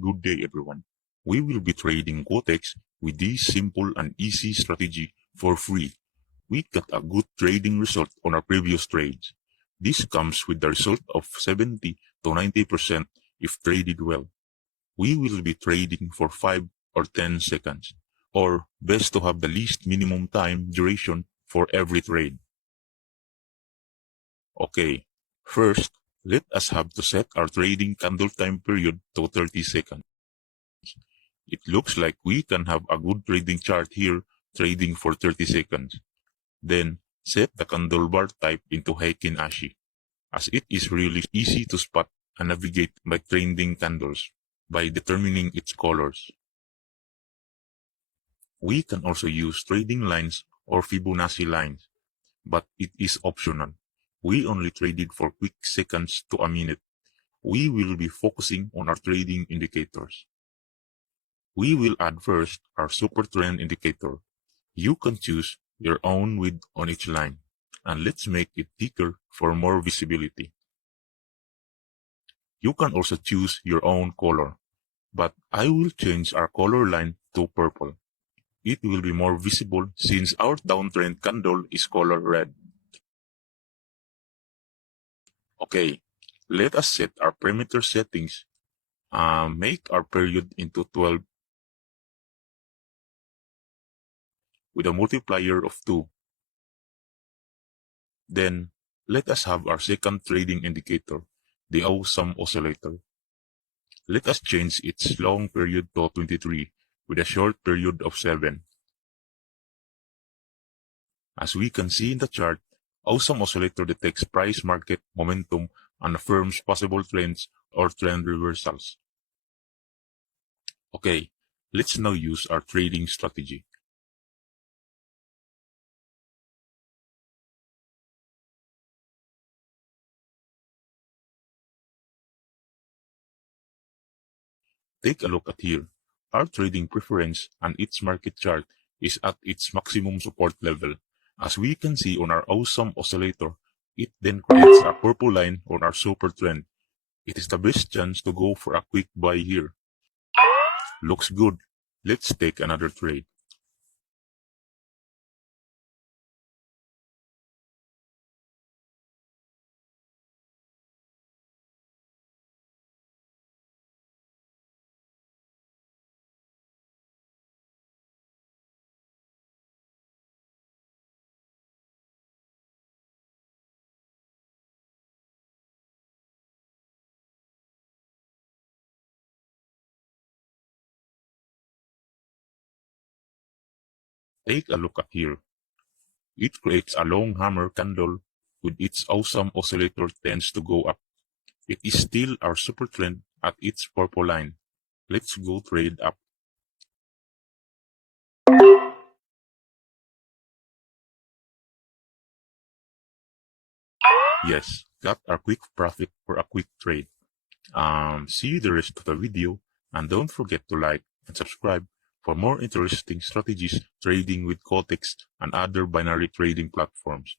Good day, everyone. We will be trading QUOTEX with this simple and easy strategy for free. We got a good trading result on our previous trades. This comes with the result of 70 to 90% if traded well. We will be trading for 5 or 10 seconds, or best to have the least minimum time duration for every trade. Okay, first, let us have to set our trading candle time period to 30 seconds. It looks like we can have a good trading chart here, trading for 30 seconds. Then, set the candle bar type into Heikin Ashi, as it is really easy to spot and navigate by trending candles by determining its colors. We can also use trading lines or Fibonacci lines, but it is optional. We only traded for quick seconds to a minute. We will be focusing on our trading indicators. We will add first our super trend indicator. You can choose your own width on each line, and let's make it thicker for more visibility. You can also choose your own color, but I will change our color line to purple. It will be more visible since our downtrend candle is color red. Okay, let us set our perimeter settings. Make our period into 12 with a multiplier of 2. Then, let us have our second trading indicator, the awesome oscillator. Let us change its long period to 23 with a short period of 7. As we can see in the chart, awesome oscillator detects price market momentum and affirms possible trends or trend reversals. Okay, let's now use our trading strategy. Take a look at here. Our trading preference and its market chart is at its maximum support level. As we can see on our awesome oscillator, it then creates a purple line on our super trend. It is the best chance to go for a quick buy here. Looks good. Let's take another trade. Take a look at here. It creates a long hammer candle with its awesome oscillator tends to go up. It is still our super trend at its purple line. Let's go trade up. Yes, got our quick profit for a quick trade. See the rest of the video, and don't forget to like and subscribe for more interesting strategies trading with QUOTEX and other binary trading platforms.